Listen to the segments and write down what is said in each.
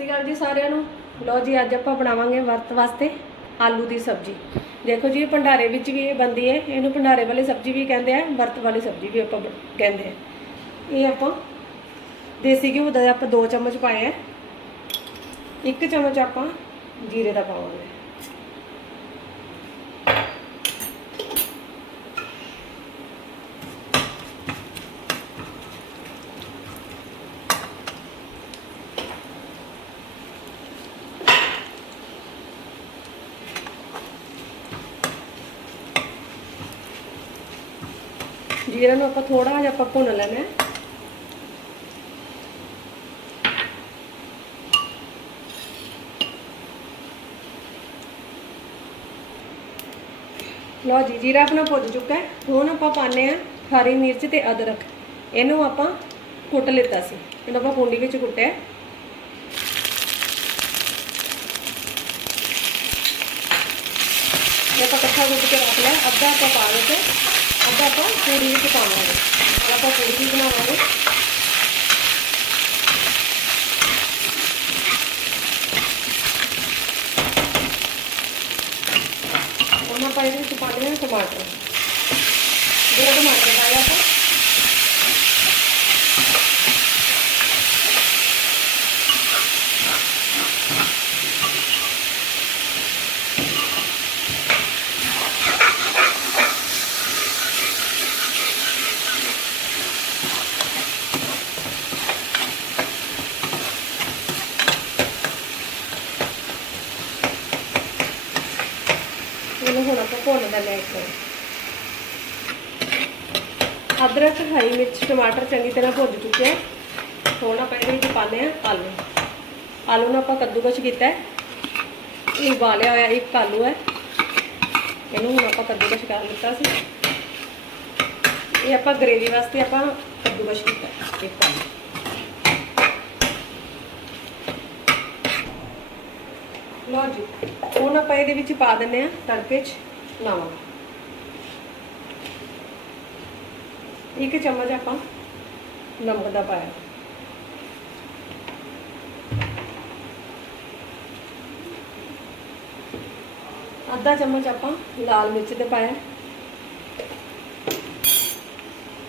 ਸਤਿ ਸ਼੍ਰੀ ਅਕਾਲ ਜੀ ਸਾਰਿਆਂ ਨੂੰ। ਲੋ ਜੀ, ਅੱਜ ਆਪਾਂ ਬਣਾਵਾਂਗੇ ਵਰਤ ਵਾਸਤੇ ਆਲੂ ਦੀ ਸਬਜ਼ੀ। ਦੇਖੋ ਜੀ, ਇਹ ਭੰਡਾਰੇ ਵਿੱਚ ਵੀ ਇਹ ਬੰਦੀ ਹੈ। ਇਹਨੂੰ ਭੰਡਾਰੇ ਵਾਲੀ ਸਬਜ਼ੀ ਵੀ ਕਹਿੰਦੇ ਆ, ਵਰਤ ਵਾਲੀ ਸਬਜ਼ੀ ਵੀ ਆਪਾਂ ਬ- ਕਹਿੰਦੇ ਆ। ਇਹ ਆਪਾਂ ਦੇਸੀ ਘਿਓ ਦਾ ਆਪਾਂ 2 ਚਮਚ ਪਾਏ ਆ। 1 ਚਮਚ ਆਪਾਂ ਜੀਰੇ ਦਾ ਪਾਵਾਂਗੇ। ਜੀਰੇ ਨੂੰ ਆਪਾਂ ਥੋੜਾ ਜਿਹਾ ਆਪਾਂ ਭੁੰਨ ਲੈਣਾ ਹੈ। ਲਓ ਜੀ, ਜੀਰਾ ਆਪਣਾ ਭੁੱਜ ਚੁੱਕਾ ਹੈ। ਹੁਣ ਆਪਾਂ ਪਾਣੇ ਆ ਹਰੀ ਮਿਰਚ ਤੇ ਅਦਰਕ। ਇਹਨੂੰ ਆਪਾਂ ਕੁੱਟ ਲਿੱਤਾ ਸੀ। ਇਹਨੂੰ ਆਪਾਂ ਕੁੰਡੀ ਵਿੱਚ ਕੁੱਟਿਆ ਇਹ ਆਪਾਂ ਇਕੱਠਾ ਕੁੱਟ ਕੇ ਰੱਖ ਲਿਆ। ਅੱਧਾ ਆਪਾਂ ਪਾ ਦਿੱਤੇ ਅੱਧਾ ਆਪਾਂ ਪੂਰੀ ਵਿੱਚ ਪਾਵਾਂਗੇ ਨਾਲ ਆਪਾਂ ਪੂਰੀ ਵੀ ਬਣਾਵਾਂਗੇ ਹੁਣ ਆਪਾਂ ਇਹਦੇ ਵਿੱਚ ਪਾ ਦੇਣਾ ਟਮਾਟਰ ਜਿਹੜਾ ਟਮਾਟਰ ਪਾਇਆ ਆਪਾਂ ਇਹਨੂੰ ਹੁਣ ਆਪਾਂ ਭੁੰਨ ਲੈਣਾ ਇੱਕ ਵਾਰ ਅਦਰਕ ਹਰੀ ਮਿਰਚ ਟਮਾਟਰ ਚੰਗੀ ਤਰ੍ਹਾਂ ਭੁੱਜ ਚੁੱਕੇ ਆ। ਹੁਣ ਆਪਾਂ ਇਹਦੇ ਵਿੱਚ ਪਾਉਂਦੇ ਆ ਆਲੂ। ਆਲੂ ਨੂੰ ਆਪਾਂ ਕੱਦੂਕਸ਼ ਕੀਤਾ ਹੈ। ਇਹ ਉਬਾਲਿਆ ਹੋਇਆ ਇੱਕ ਆਲੂ ਹੈ। ਇਹਨੂੰ ਹੁਣ ਆਪਾਂ ਕੱਦੂਕਸ਼ ਕਰ ਲਿੱਤਾ ਸੀ। ਇਹ ਆਪਾਂ ਗ੍ਰੇਵੀ ਵਾਸਤੇ ਆਪਾਂ ਕੱਦੂਕਸ਼ ਕੀਤਾ ਹੈ, ਇੱਕ ਲਓ ਜੀ ਹੁਣ ਆਪਾਂ ਇਹਦੇ ਵਿੱਚ ਪਾ ਦਿੰਨੇ ਆ ਤੜਕੇ 'ਚ ਨਮਕ। ਇੱਕ ਚਮਚ ਆਪਾਂ ਨਮਕ ਦਾ ਪਾਇਆ। ਅੱਧਾ ਚਮਚ ਆਪਾਂ ਲਾਲ ਮਿਰਚ ਦੇ ਪਾਇਆ।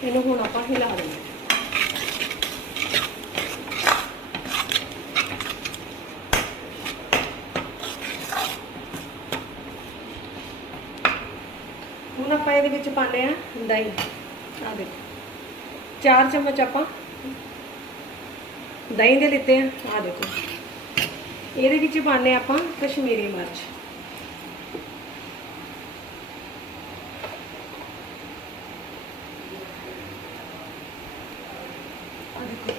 ਇਹਨੂੰ ਹੁਣ ਆਪਾਂ ਹਿਲਾ ਦੇਣਾ। ਹੁਣ ਆਪਾਂ ਇਹਦੇ ਵਿੱਚ ਪਾਣੇ ਆ ਦਹੀਂ। ਆ ਦੇਖੋ। ਚਾਰ ਚਮਚ ਆਪਾਂ ਦਹੀਂ ਦੇ ਲਿੱਤੇ ਆ ਆ ਦੇਖੋ ਇਹਦੇ ਵਿੱਚ ਪਾਣੇ ਆਪਾਂ ਕਸ਼ਮੀਰੀ ਮਿਰਚ ਆਹ ਦੇਖੋ,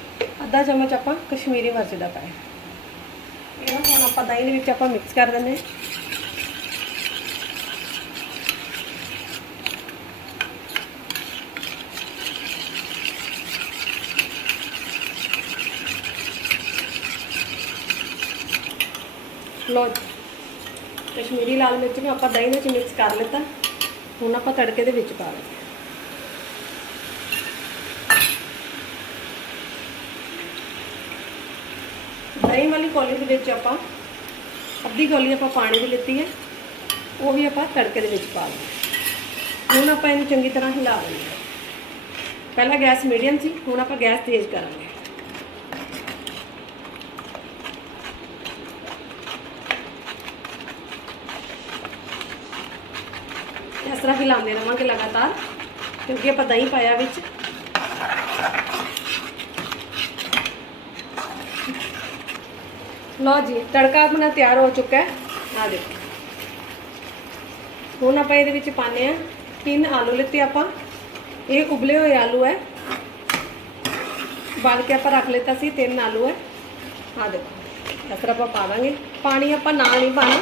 ਅੱਧਾ ਚਮਚ ਆਪਾਂ ਕਸ਼ਮੀਰੀ ਮਿਰਚ ਦਾ ਪਾਇਆ ਇਹਨੂੰ ਹੁਣ ਆਪਾਂ ਦਹੀਂ ਦੇ ਵਿੱਚ ਆਪਾਂ ਮਿਕਸ ਕਰ ਦਿੰਦੇ ਹਾਂ ਲੋ ਕਸ਼ਮੀਰੀ ਲਾਲ ਮਿਰਚ ਨੂੰ ਆਪਾਂ ਦਹੀਂ ਵਿੱਚ ਮਿਕਸ ਕਰ ਲਿੱਤਾ। ਹੁਣ ਆਪਾਂ ਤੜਕੇ ਦੇ ਵਿੱਚ ਪਾ ਲਈਏ ਦਹੀਂ ਵਾਲੀ ਕੌਲੀ ਦੇ ਵਿੱਚ ਆਪਾਂ ਅੱਧੀ ਕੌਲੀ ਆਪਾਂ ਪਾਣੀ ਦੀ ਲਿੱਤੀ ਹੈ। ਉਹ ਵੀ ਆਪਾਂ ਤੜਕੇ ਦੇ ਵਿੱਚ ਪਾ ਲਈਏ ਹੁਣ ਆਪਾਂ ਇਹਨੂੰ ਚੰਗੀ ਤਰ੍ਹਾਂ ਹਿਲਾ ਲਈਏ ਪਹਿਲਾਂ ਗੈਸ ਮੀਡੀਅਮ ਸੀ, ਹੁਣ ਆਪਾਂ ਗੈਸ ਤੇਜ਼ ਕਰਾਂਗੇ। ਤਰ੍ਹਾਂ ਹਿਲਾਉਂਦੇ ਰਵਾਂਗੇ ਲਗਾਤਾਰ, ਕਿਉਂਕਿ ਆਪਾਂ ਦਹੀਂ ਪਾਇਆ ਵਿੱਚ। ਲਓ ਜੀ, ਤੜਕਾ ਆਪਣਾ ਤਿਆਰ ਹੋ ਚੁੱਕਾ ਹੈ। ਆ ਦੇਖੋ। ਹੁਣ ਆਪਾਂ ਇਹਦੇ ਵਿੱਚ ਪਾਣੇ ਆ ਤਿੰਨ ਆਲੂ ਲਿੱਤੇ ਆਪਾਂ। ਇਹ ਉਬਲੇ ਹੋਏ ਆਲੂ ਹੈ। ਬਾਲ ਕੇ ਆਪਾਂ ਰੱਖ ਲਿੱਤਾ ਸੀ, ਤਿੰਨ ਆਲੂ ਹੈ। ਆ ਦੇਖੋ, ਇਸ ਤਰ੍ਹਾਂ ਆਪਾਂ ਪਾਵਾਂਗੇ ਪਾਣੀ ਆਪਾਂ ਨਾਲ ਨਹੀਂ ਪਾਣਾ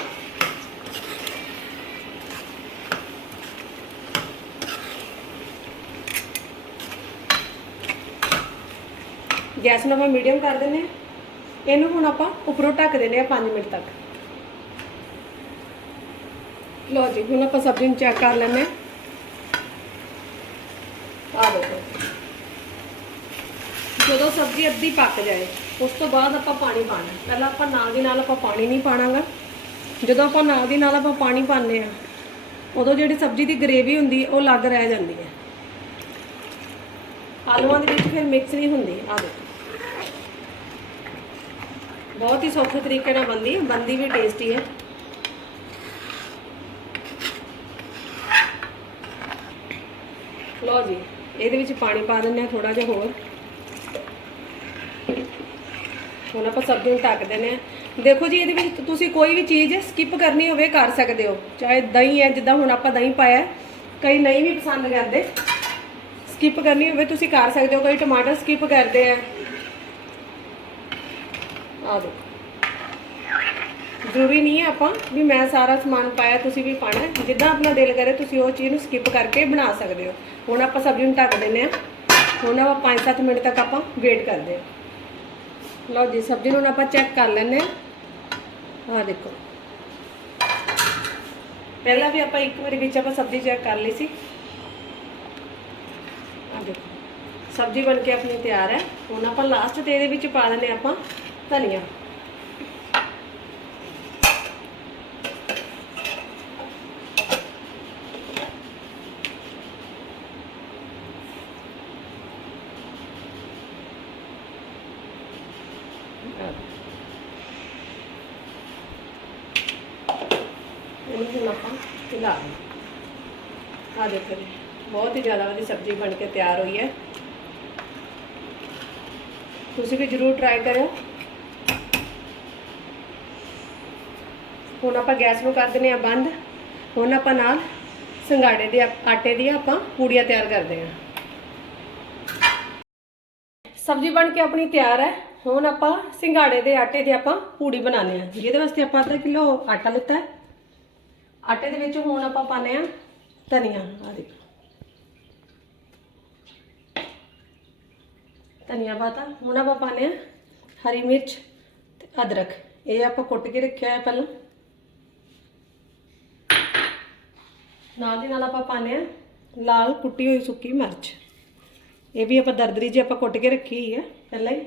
ਗੈਸ ਨੂੰ ਆਪਾਂ ਮੀਡੀਅਮ ਕਰ ਦਿੰਦੇ ਹਾਂ। ਇਹਨੂੰ ਹੁਣ ਆਪਾਂ ਉੱਪਰੋਂ ਢੱਕ ਦਿੰਦੇ ਆ 5 ਮਿੰਟ ਤੱਕ। ਲਓ ਜੀ, ਹੁਣ ਆਪਾਂ ਸਬਜ਼ੀ ਨੂੰ ਚੈੱਕ ਕਰ ਲੈਂਦੇ ਹਾਂ। ਆ ਦੇਖੋ। ਜਦੋਂ ਸਬਜ਼ੀ ਅੱਧੀ ਪੱਕ ਜਾਏ, ਉਸ ਤੋਂ ਬਾਅਦ ਆਪਾਂ ਪਾਣੀ ਪਾਣਾ ਪਹਿਲਾਂ ਆਪਾਂ ਨਾਲ ਦੀ ਨਾਲ ਆਪਾਂ ਪਾਣੀ ਨਹੀਂ ਪਾਣਾਗਾ। ਜਦੋਂ ਆਪਾਂ ਨਾਲ ਦੀ ਨਾਲ ਆਪਾਂ ਪਾਣੀ ਪਾਉਂਦੇ ਆ ਉਦੋਂ ਜਿਹੜੀ ਸਬਜ਼ੀ ਦੀ ਗ੍ਰੇਵੀ ਹੁੰਦੀ, ਉਹ ਲੱਗ ਰਹਿ ਜਾਂਦੀ ਹੈ। ਆਲੂਆਂ ਦੇ ਵਿੱਚ ਫਿਰ ਮਿਕਸ ਨਹੀਂ ਹੁੰਦੀ ਆ ਦੇਖੋ। ਬਹੁਤ ਹੀ ਸੌਖੇ ਤਰੀਕੇ ਨਾਲ ਬੰਦੀ ਬੰਦੀ ਵੀ ਟੇਸਟੀ ਹੈ। ਲਓ ਜੀ, ਇਹਦੇ ਵਿੱਚ ਪਾਣੀ ਪਾ ਦਿੰਦੇ ਆ ਥੋੜਾ ਜਿਹਾ ਹੋਰ। ਹੁਣ ਆਪਾਂ ਸਬਜ਼ੀ ਨੂੰ ਢੱਕ ਦਿੰਦੇ ਆ ਦੇਖੋ ਜੀ, ਇਹਦੇ ਵਿੱਚ ਤੁਸੀਂ ਕੋਈ ਵੀ ਚੀਜ਼ ਸਕਿਪ ਕਰਨੀ ਹੋਵੇ, ਕਰ ਸਕਦੇ ਹੋ। ਚਾਹੇ ਦਹੀਂ ਹੈ, ਜਿੱਦਾਂ ਹੁਣ ਆਪਾਂ ਦਹੀਂ ਪਾਇਆ ਕਈ ਨਹੀਂ ਵੀ ਪਸੰਦ ਕਰਦੇ। ਸਕਿਪ ਕਰਨੀ ਹੋਵੇ, ਤੁਸੀਂ ਕਰ ਸਕਦੇ ਹੋ। ਕਈ ਟਮਾਟਰ ਸਕਿਪ ਕਰਦੇ ਆ। ਆ ਦੇਖੋ ਜ਼ਰੂਰੀ ਨਹੀਂ ਹੈ ਆਪਾਂ ਵੀ ਮੈਂ ਸਾਰਾ ਸਮਾਨ ਪਾਇਆ, ਤੁਸੀਂ ਵੀ ਪਾਣਾ। ਜਿੱਦਾਂ ਆਪਣਾ ਦਿਲ ਕਰੇ, ਤੁਸੀਂ ਉਹ ਚੀਜ਼ ਨੂੰ ਸਕਿਪ ਕਰਕੇ ਬਣਾ ਸਕਦੇ ਹੋ। ਹੁਣ ਆਪਾਂ ਸਬਜ਼ੀ ਨੂੰ ਢੱਕ ਦਿੰਦੇ ਆ ਹੁਣ ਆਪਾਂ 5-7 ਮਿੰਟ ਤੱਕ ਆਪਾਂ ਵੇਟ ਕਰਦੇ ਹਾਂ। ਲਓ ਜੀ, ਸਬਜ਼ੀ ਨੂੰ ਹੁਣ ਆਪਾਂ ਚੈੱਕ ਕਰ ਲੈਂਦੇ ਆ ਆਹ ਦੇਖੋ। ਪਹਿਲਾਂ ਵੀ ਆਪਾਂ ਇੱਕ ਵਾਰੀ ਵਿੱਚ ਆਪਾਂ ਸਬਜ਼ੀ ਚੈੱਕ ਕਰ ਲਈ ਸੀ। ਆਹ ਦੇਖੋ। ਸਬਜ਼ੀ ਬਣ ਕੇ ਆਪਣੀ ਤਿਆਰ ਹੈ। ਹੁਣ ਆਪਾਂ ਲਾਸਟ ਤੇ ਇਹਦੇ ਵਿੱਚ ਪਾ ਦਿੰਦੇ ਹਾਂ ਆਪਾਂ। ਧਨੀਆ ਇਹਨੂੰ ਹੁਣ ਆਪਾਂ ਹਿਲਾ ਆ ਦੇਖੋ ਜੀ ਬਹੁਤ ਹੀ ਜ਼ਿਆਦਾ ਵਧੀਆ ਸਬਜ਼ੀ ਬਣ ਕੇ ਤਿਆਰ ਹੋਈ ਹੈ ਤੁਸੀਂ ਵੀ ਹੁਣ ਆਪਾਂ ਗੈਸ ਨੂੰ ਕਰ ਦਿੰਦੇ ਆ ਬੰਦ। ਹੁਣ ਆਪਾਂ ਨਾਲ ਸੰਘਾੜੇ ਦੇ ਆਟੇ ਦੀ ਆਪਾਂ ਪੂੜੀਆਂ ਤਿਆਰ ਕਰਦੇ ਹਾਂ। ਸਬਜ਼ੀ ਬਣ ਕੇ ਆਪਣੀ ਤਿਆਰ ਹੈ। ਹੁਣ ਆਪਾਂ ਸਿੰਗਾੜੇ ਦੇ ਆਟੇ ਦੀ ਆਪਾਂ ਪੂੜੀ ਬਣਾਉਂਦੇ ਆ ਜਿਹਦੇ ਵਾਸਤੇ ਆਪਾਂ ਅੱਧਾ ਕਿਲੋ ਆਟਾ ਲਿੱਤਾ ਹੈ। ਆਟੇ ਦੇ ਵਿੱਚ ਹੁਣ ਆਪਾਂ ਪਾਉਂਦੇ ਆ ਧਨੀਆ। ਆ ਦੇਖੋ। ਧਨੀਆ ਪਾਤਾ। ਹੁਣ ਆਪਾਂ ਪਾਉਂਦੇ ਆ ਹਰੀ ਮਿਰਚ ਤੇ ਅਦਰਕ। ਇਹ ਆਪਾਂ ਕੁੱਟ ਕੇ ਰੱਖਿਆ ਹੈ ਪਹਿਲਾਂ। ਨਾਲ ਦੀ ਨਾਲ ਆਪਾਂ ਪਾਉਂਦੇ ਆ ਲਾਲ ਕੁੱਟੀ ਹੋਈ ਸੁੱਕੀ ਮਿਰਚ। ਇਹ ਵੀ ਆਪਾਂ ਦਰਦਰੀ ਜੀ ਆਪਾਂ ਕੁੱਟ ਕੇ ਰੱਖੀ ਹੈ, ਪਹਿਲਾਂ ਹੀ।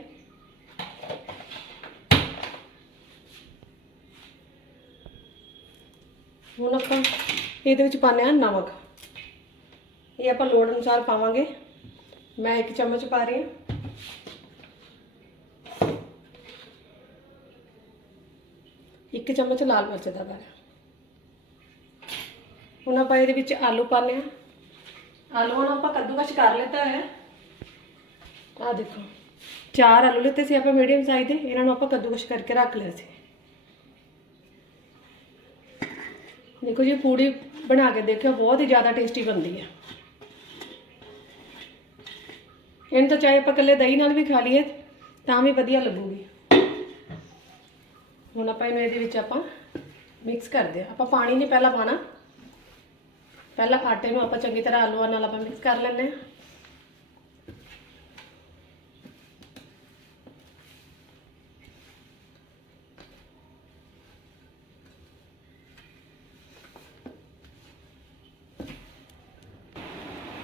ਹੁਣ ਆਪਾਂ ਇਹਦੇ ਵਿੱਚ ਪਾਉਂਦੇ ਆ ਨਮਕ। ਇਹ ਆਪਾਂ ਲੋੜ ਅਨੁਸਾਰ ਪਾਵਾਂਗੇ। ਮੈਂ ਇੱਕ ਚਮਚ ਪਾ ਰਹੀ ਹਾਂ। ਇੱਕ ਚਮਚ ਲਾਲ ਮਿਰਚ ਦਾ ਪਾ ਹੁਣ ਆਪਾਂ ਇਹਦੇ ਵਿੱਚ ਆਲੂ ਪਾਉਂਦੇ ਆ ਆਲੂਆਂ ਨੂੰ ਆਪਾਂ ਕੱਦੂਕਸ਼ ਕਰ ਲਿੱਤਾ ਹੈ। ਆ ਦੇਖੋ ਚਾਰ ਆਲੂ ਲਿੱਤੇ ਸੀ ਆਪਾਂ ਮੀਡੀਅਮ ਸਾਈਜ਼ ਦੇ ਇਹਨਾਂ ਨੂੰ ਆਪਾਂ ਕੱਦੂਕਸ਼ ਕਰਕੇ ਰੱਖ ਲਿਆ ਸੀ। ਦੇਖੋ ਜੀ ਪੂੜੀ ਬਣਾ ਕੇ ਦੇਖਿਓ ਬਹੁਤ ਹੀ ਜ਼ਿਆਦਾ ਟੇਸਟੀ ਬਣਦੀ ਹੈ। ਇਹਨੂੰ ਤਾਂ ਚਾਹੇ ਆਪਾਂ ਇਕੱਲੇ ਦਹੀਂ ਨਾਲ ਵੀ ਖਾ ਲਈਏ ਤਾਂ ਵੀ ਵਧੀਆ ਲੱਗੂਗੀ। ਹੁਣ ਆਪਾਂ ਇਹਨੂੰ ਇਹਦੇ ਵਿੱਚ ਆਪਾਂ ਮਿਕਸ ਕਰਦੇ ਆ ਆਪਾਂ ਪਾਣੀ ਨਹੀਂ ਪਹਿਲਾਂ ਪਾਣਾ ਪਹਿਲਾਂ ਆਟੇ ਨੂੰ ਆਪਾਂ ਚੰਗੀ ਤਰ੍ਹਾਂ ਆਲੂਆਂ ਨਾਲ ਆਪਾਂ ਮਿਕਸ ਕਰ ਲੈਂਦੇ ਹਾਂ।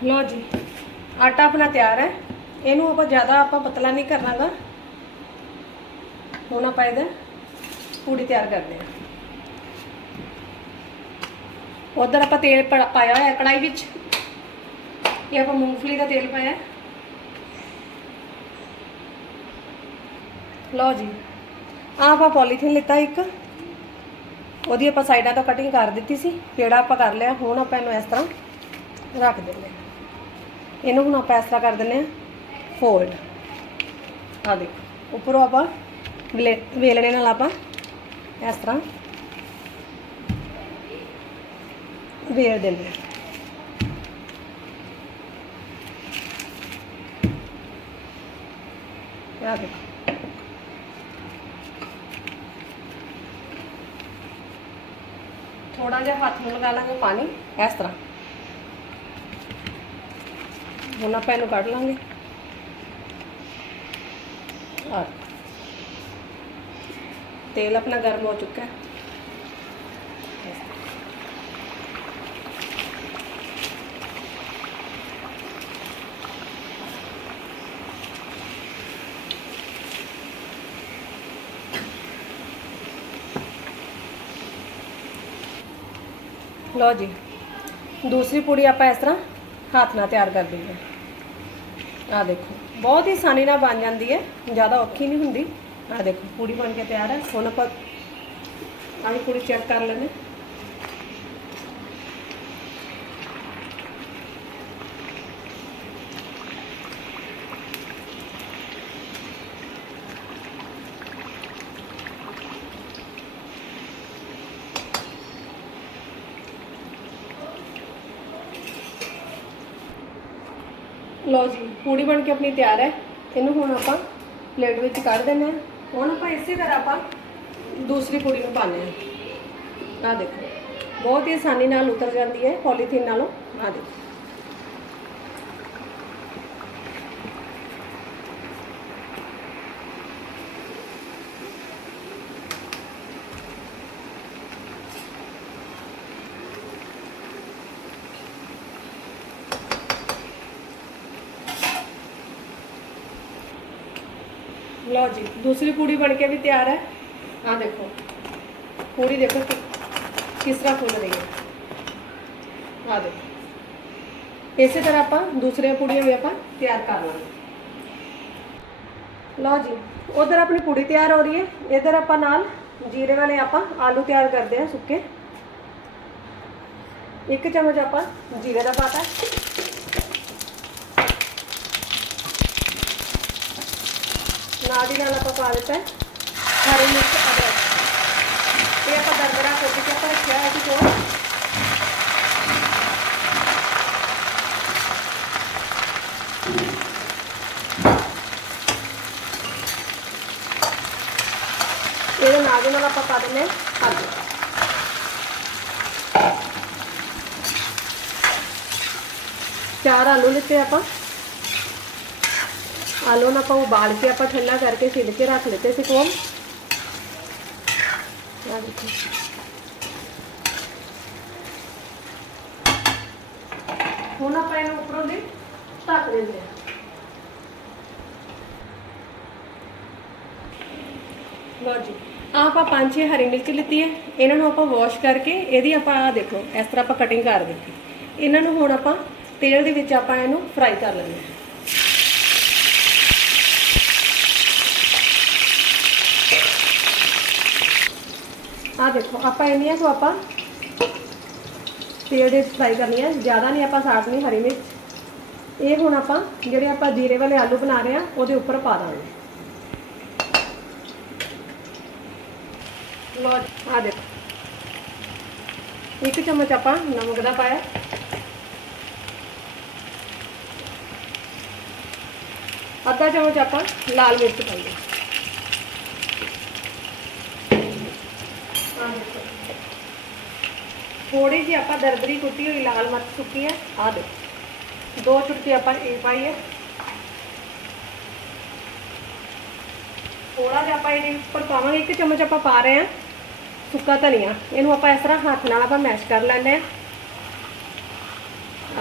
ਲਓ ਜੀ, ਆਟਾ ਆਪਣਾ ਤਿਆਰ ਹੈ। ਇਹਨੂੰ ਆਪਾਂ ਜ਼ਿਆਦਾ ਆਪਾਂ ਪਤਲਾ ਨਹੀਂ ਕਰਨਾਗਾ। ਹੁਣ ਆਪਾਂ ਇਹਦਾ ਪੂੜੀ ਤਿਆਰ ਕਰਦੇ ਹਾਂ। ਉਧਰ ਆਪਾਂ ਤੇਲ ਪਾਇਆ ਹੋਇਆ ਹੈ ਕੜਾਈ ਵਿੱਚ। ਇਹ ਆਪਾਂ ਮੂੰਗਫਲੀ ਦਾ ਤੇਲ ਪਾਇਆ ਲਓ ਜੀ, ਆਹ ਆਪਾਂ ਪੋਲੀਥੀਨ ਲਿੱਤਾ ਇੱਕ। ਉਹਦੀ ਆਪਾਂ ਸਾਈਡਾਂ ਤੋਂ ਕਟਿੰਗ ਕਰ ਦਿੱਤੀ ਸੀ। ਪੇੜਾ ਆਪਾਂ ਕਰ ਲਿਆ, ਹੁਣ ਆਪਾਂ ਇਹਨੂੰ ਇਸ ਤਰ੍ਹਾਂ ਰੱਖ ਦਿੰਦੇ ਹਾਂ। ਇਹਨੂੰ ਹੁਣ ਆਪਾਂ ਇਸ ਤਰ੍ਹਾਂ ਕਰ ਦਿੰਦੇ ਹਾਂ ਫੋਲਡ ਆ ਦੇਖੋ, ਉੱਪਰੋਂ ਆਪਾਂ ਵੇਲੇ- ਵੇਲਣੇ ਨਾਲ ਆਪਾਂ ਇਸ ਤਰ੍ਹਾਂ ਵੇਲ ਦਿੰਦੇ ਹਾਂ ਆ ਦੇਖੋ ਥੋੜਾ ਜਿਹਾ ਹੱਥ ਨੂੰ ਲਗਾ ਲਾਂਗੇ ਪਾਣੀ ਇਸ ਤਰ੍ਹਾਂ ਹੁਣ ਆਪਾਂ ਇਹਨੂੰ ਕੱਢ ਲਾਂਗੇ ਆ ਤੇਲ ਆਪਣਾ ਗਰਮ ਹੋ ਚੁੱਕਾ ਹੈ ਲਓ ਜੀ, ਦੂਸਰੀ ਪੂੜੀ ਆਪਾਂ ਇਸ ਤਰ੍ਹਾਂ ਹੱਥ ਨਾਲ ਤਿਆਰ ਕਰ ਦਿੰਦੇ ਆ ਦੇਖੋ, ਬਹੁਤ ਹੀ ਆਸਾਨੀ ਨਾਲ ਬਣ ਜਾਂਦੀ ਹੈ, ਜ਼ਿਆਦਾ ਔਖੀ ਨਹੀਂ ਹੁੰਦੀ। ਆ ਦੇਖੋ, ਪੂੜੀ ਬਣ ਕੇ ਤਿਆਰ ਹੈ। ਹੁਣ ਆਪਾਂ ਆਹ ਵੀ ਪੂੜੀ ਚੈੱਕ ਕਰ ਲੈਂਦੇ ਲਓ ਜੀ, ਪੂੜੀ ਬਣ ਕੇ ਆਪਣੀ ਤਿਆਰ ਹੈ। ਇਹਨੂੰ ਹੁਣ ਆਪਾਂ ਪਲੇਟ ਵਿੱਚ ਕੱਢ ਦਿੰਦੇ ਹਾਂ। ਹੁਣ ਆਪਾਂ ਇਸੇ ਤਰ੍ਹਾਂ ਆਪਾਂ ਦੂਸਰੀ ਪੂੜੀ ਨੂੰ ਪਾਉਂਦੇ ਹਾਂ। ਆ ਦੇਖੋ, ਬਹੁਤ ਹੀ ਆਸਾਨੀ ਨਾਲ ਉਤਰ ਜਾਂਦੀ ਹੈ, ਪੋਲੀਥੀਨ ਨਾਲੋਂ। ਆ ਦੇਖੋ। ਲਓ ਜੀ ਦੂਸਰੀ ਪੂੜੀ ਬਣ ਕੇ ਵੀ ਤਿਆਰ ਹੈ ਆ ਦੇਖੋ ਪੂੜੀ ਦੇਖੋ ਕਿ- ਕਿਸ ਤਰ੍ਹਾਂ ਫੁੱਲ ਰਹੀ ਹੈ ਆ ਦੇਖੋ ਇਸੇ ਤਰ੍ਹਾਂ ਆਪਾਂ ਦੂਸਰੀਆਂ ਪੂੜੀਆਂ ਵੀ ਆਪਾਂ ਤਿਆਰ ਕਰ ਲਾਂਗੇ ਲਓ ਜੀ ਉਧਰ ਆਪਣੀ ਪੂੜੀ ਤਿਆਰ ਹੋ ਰਹੀ ਹੈ ਇਧਰ ਆਪਾਂ ਨਾਲ ਜੀਰੇ ਵਾਲੇ ਆਪਾਂ ਆਲੂ ਤਿਆਰ ਕਰਦੇ ਹਾਂ ਸੁੱਕੇ ਇੱਕ ਚਮਚ ਆਪਾਂ ਜੀਰੇ ਦਾ ਪਾਤਾ ਨਾਲ ਦੀ ਨਾਲ ਆਪਾਂ ਪਾ ਦਿੱਤਾ ਹਰੀ ਮਿਰਚ, ਅਦਰਕ। ਇਹ ਆਪਾਂ ਦਰਦਰਾ ਕੁੱਟ ਕੇ ਆਪਾਂ ਰੱਖਿਆ ਹੈ ਜੀ ਕੋਲ ਇਹਦੇ ਨਾਲ ਦੀ ਨਾਲ ਆਪਾਂ ਪਾ ਦਿੰਦੇ ਹਾਂ ਆਲੂ ਚਾਰ ਆਲੂ ਲਿੱਤੇ ਆਪਾਂ। ਆਲੂ ਨੂੰ ਆਪਾਂ ਉਬਾਲ ਕੇ ਆਪਾਂ ਠੰਡਾ ਕਰਕੇ ਛਿੱਲ ਕੇ ਰੱਖ ਲਿੱਤੇ ਸੀ ਕੋਲ ਹੁਣ ਆਪਾਂ ਇਹਨੂੰ ਉੱਪਰੋਂ ਦੀ ਢੱਕ ਦਿੰਦੇ ਹਾਂ। ਲਓ ਜੀ ਆਪਾਂ ਪੰਜ ਛੇ ਹਰੀ ਮਿਰਚ ਲਿੱਤੀ ਹੈ। ਇਹਨਾਂ ਨੂੰ ਆਪਾਂ ਵਾਸ਼ ਕਰਕੇ ਇਹਦੀ ਆਪਾਂ ਆਹ ਦੇਖੋ, ਇਸ ਤਰ੍ਹਾਂ ਆਪਾਂ ਕਟਿੰਗ ਕਰ ਦਿੱਤੀ। ਇਹਨਾਂ ਨੂੰ ਹੁਣ ਆਪਾਂ ਤੇਲ ਦੇ ਵਿੱਚ ਆਪਾਂ ਇਹਨੂੰ ਫਰਾਈ ਕਰ ਲੈਂਦੇ ਹਾਂ। ਆ ਦੇਖੋ, ਆਪਾਂ ਇੰਨੀਆਂ ਕੁ ਆਪਾਂ ਤੇਲ ਦੇ ਫਰਾਈ ਕਰਨੀ ਹੈ ਜ਼ਿਆਦਾ ਨਹੀਂ ਆਪਾਂ ਸਾੜਨੀ ਹਰੀ ਮਿਰਚ। ਇਹ ਹੁਣ ਆਪਾਂ ਜਿਹੜੇ ਆਪਾਂ ਜੀਰੇ ਵਾਲੇ ਆਲੂ ਬਣਾ ਰਹੇ ਆ, ਉਹਦੇ ਉੱਪਰ ਪਾ ਦਾਂਗੇ। ਲੋ ਆ ਦੇਖੋ। ਇੱਕ ਚਮਚ ਆਪਾਂ ਨਮਕ ਦਾ ਪਾਇਆ। ਅੱਧਾ ਚਮਚ ਆਪਾਂ ਲਾਲ ਮਿਰਚ ਪਾਈਏ ਥੋੜੀ ਜਿਹੀ ਆਪਾਂ ਦਰਦਰੀ ਕੁੱਟੀ ਹੋਈ ਲਾਲ ਮਿਰਚ ਸੁੱਕੀ ਹੈ, ਆ ਦੇ। ਦੋ ਚੁਟਕੀ ਆਪਾਂ ਇਹ ਪਾਈ ਹੈ। ਥੋੜਾ ਜਿਹਾ ਆਪਾਂ ਇਹਦੇ ਉੱਪਰ ਪਾਵਾਂਗੇ, ਇੱਕ ਚਮਚ ਆਪਾਂ ਪਾ ਰਹੇ ਹਾਂ, ਸੁੱਕਾ ਧਨੀਆ। ਇਹਨੂੰ ਆਪਾਂ ਇਸ ਤਰ੍ਹਾਂ ਹੱਥ ਨਾਲ ਆਪਾਂ ਮੈਸ਼ ਕਰ ਲੈਂਦੇ ਆ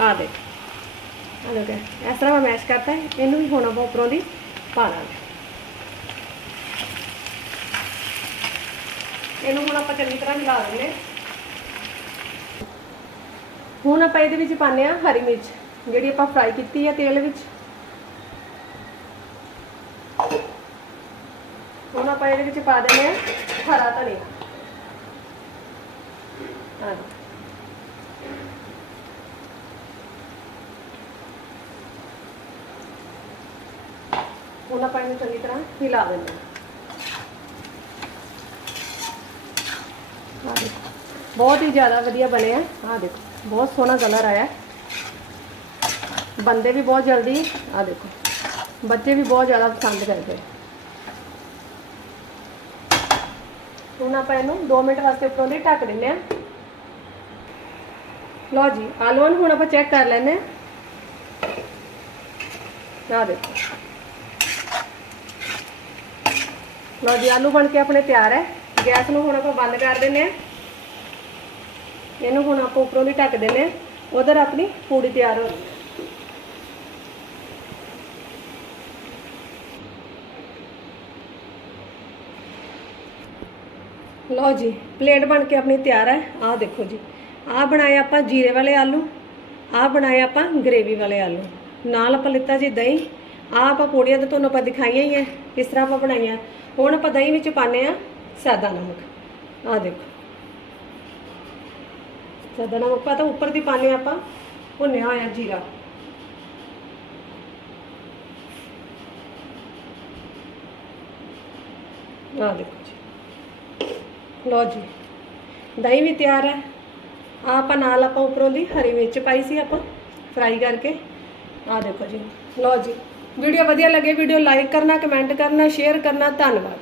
ਆ ਦੇ। ਆ ਲੋ ਇਸ ਤਰ੍ਹਾਂ ਮੈਂ ਮੈਸ਼ ਕਰਤਾ ਇਹਨੂੰ ਵੀ ਹੁਣ ਆਪਾਂ ਉੱਪਰੋਂ ਦੀ ਪਾ ਲਾਂਗੇ। ਇਹਨੂੰ ਹੁਣ ਆਪਾਂ ਚੰਗੀ ਤਰ੍ਹਾਂ ਹਿਲਾ ਦਿੰਦੇ ਹਾਂ। ਹੁਣ ਆਪਾਂ ਇਹਦੇ ਵਿੱਚ ਪਾਉਂਦੇ ਆ ਹਰੀ ਮਿਰਚ, ਜਿਹੜੀ ਆਪਾਂ ਫਰਾਈ ਕੀਤੀ ਹੈ ਤੇਲ ਵਿੱਚ। ਹੁਣ ਆਪਾਂ ਇਹਦੇ ਵਿੱਚ ਪਾ ਦਿੰਦੇ ਆ ਹਰਾ ਧਨੀਆ। ਹੁਣ ਆਪਾਂ ਇਹਨੂੰ ਚੰਗੀ ਤਰ੍ਹਾਂ ਹਿਲਾ ਦਿੰਦੇ ਹਾਂ ਆਹ ਦੇਖੋ ਬਹੁਤ ਹੀ ਜ਼ਿਆਦਾ ਵਧੀਆ ਬਣੇ ਆ। ਦੇਖੋ, ਬਹੁਤ ਸੋਹਣਾ ਕਲਰ ਆਇਆ। ਬੰਦੇ ਵੀ ਬਹੁਤ ਜਲਦੀ ਆ ਦੇਖੋ, ਬੱਚੇ ਵੀ ਬਹੁਤ ਜ਼ਿਆਦਾ ਪਸੰਦ ਕਰਦੇ ਹੁਣ ਆਪਾਂ ਇਹਨੂੰ 2 ਮਿੰਟ ਵਾਸਤੇ ਉੱਪਰੋਂ ਦੀ ਢੱਕ ਦਿੰਦੇ ਆ। ਲਓ ਜੀ ਆਲੂਆਂ ਨੂੰ ਹੁਣ ਆਪਾਂ ਚੈੱਕ ਕਰ ਲੈਂਦੇ ਆ। ਆ ਦੇਖੋ। ਲਓ ਜੀ, ਆਲੂ ਬਣ ਕੇ ਆਪਣੇ ਤਿਆਰ ਹੈ। ਗੈਸ ਨੂੰ ਹੁਣ ਆਪਾਂ ਬੰਦ ਕਰ ਦਿੰਦੇ ਆ। ਇਹਨੂੰ ਹੁਣ ਆਪਾਂ ਉੱਪਰੋਂ ਦੀ ਢੱਕ ਦਿੰਦੇ ਆ ਉਧਰ ਆਪਣੀ ਪੂੜੀ ਤਿਆਰ ਹੋ ਗਈ। ਲਓ ਜੀ, ਪਲੇਟ ਬਣ ਕੇ ਆਪਣੀ ਤਿਆਰ ਹੈ। ਆਹ ਦੇਖੋ ਜੀ, ਆਹ ਬਣਾਏ ਆਪਾਂ ਜੀਰੇ ਵਾਲੇ ਆਲੂ, ਆਹ ਬਣਾਏ ਆਪਾਂ ਗ੍ਰੇਵੀ ਵਾਲੇ ਆਲੂ। ਨਾਲ ਆਪਾਂ ਲਿੱਤਾ ਜੀ ਦਹੀਂ। ਆਹ ਆਪਾਂ ਪੌੜੀਆਂ ਤਾਂ ਤੁਹਾਨੂੰ ਆਪਾਂ ਦਿਖਾਈਆਂ ਹੀ ਹੈ, ਕਿਸ ਤਰ੍ਹਾਂ ਆਪਾਂ ਬਣਾਈਆਂ। ਹੁਣ ਆਪਾਂ ਦਹੀਂ ਵਿੱਚ ਪਾਣੇ ਆ ਸਾਦਾ ਨਮਕ। ਆਹ ਦੇਖੋ। ਸਾਦਾ ਨਮਕ ਤਾਂ ਉੱਪਰ ਦੀ ਪਾਣੇ ਆਪਾਂ। ਭੁੰਨਿਆ ਹੋਇਆ ਜੀਰਾ। ਆ ਦੇਖੋ ਜੀ। ਲਓ ਜੀ। ਦਹੀਂ ਵੀ ਤਿਆਰ ਹੈ। ਆਹ ਆਪਾਂ ਨਾਲ ਆਪਾਂ ਉੱਪਰੋਂ ਦੀ ਹਰੀ ਮਿਰਚ ਪਾਈ ਸੀ ਆਪਾਂ ਫਰਾਈ ਕਰਕੇ। ਆ ਦੇਖੋ ਜੀ। ਲਓ ਜੀ। ਵੀਡੀਓ ਵਧੀਆ ਲੱਗੇ, ਵੀਡੀਓ ਲਾਈਕ ਕਰਨਾ ਕਮੈਂਟ ਕਰਨਾ ਸ਼ੇਅਰ ਕਰਨਾ। ਧੰਨਵਾਦ।